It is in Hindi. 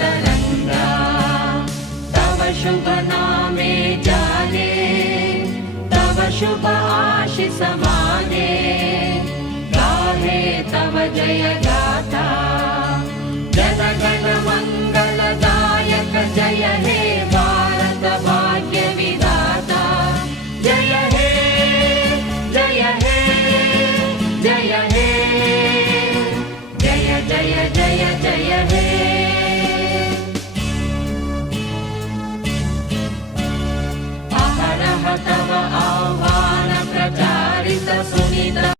तरङ्गा तव शुभ नामे जाने तव शुभ आशीष माने गाहे तव जय गाथा जन गण मंगलदायक जय हे भारत भाग्य विधाता जय हे जय हे जय हे जय जय जय जय हे अहरह तव आह्वान प्रचारित सुनित